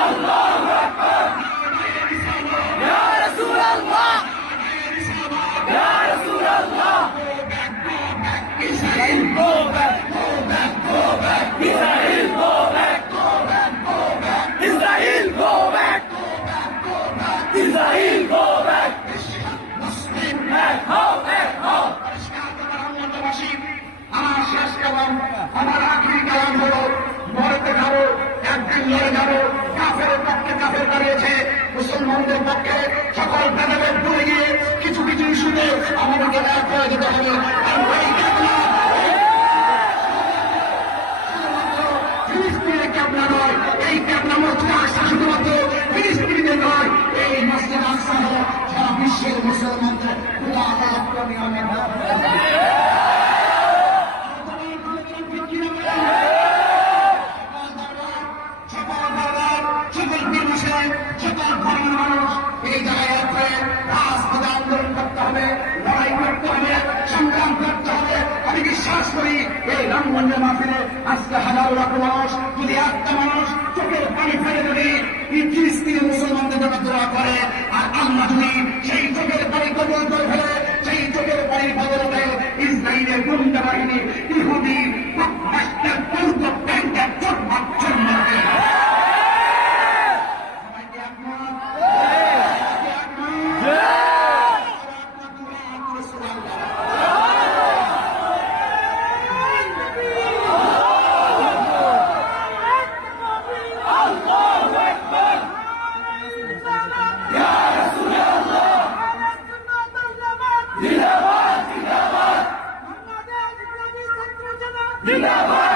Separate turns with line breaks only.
Allah! আমার আখরি কারণ হল মরতে যাব একদিন লড়ে যাব কাফের পক্ষে কাফের দাঁড়িয়েছে মুসলমানদের পক্ষে সকল প্যানেলের দূরে গিয়ে কিছু কিছু ইস্যুতে আমাদেরকে এক করে যেতে হবে এই শুধুমাত্র নয় এই মসজিদ আসা হল বিশ্বের মুসলমানদের সকল ধর্মের মানুষ এই জায়গায় আছে রাজপথে আন্দোলন করতে হবে, লড়াই করতে হবে, সংগ্রাম করতে হবে। আমি বিশ্বাস করি এই রামগঞ্জের মাফিলে আজকে হাজারো লাখ মানুষ মুসলমানদের জন্য দোয়া করে 金大班，金大班，看我带金大班，前途灿烂。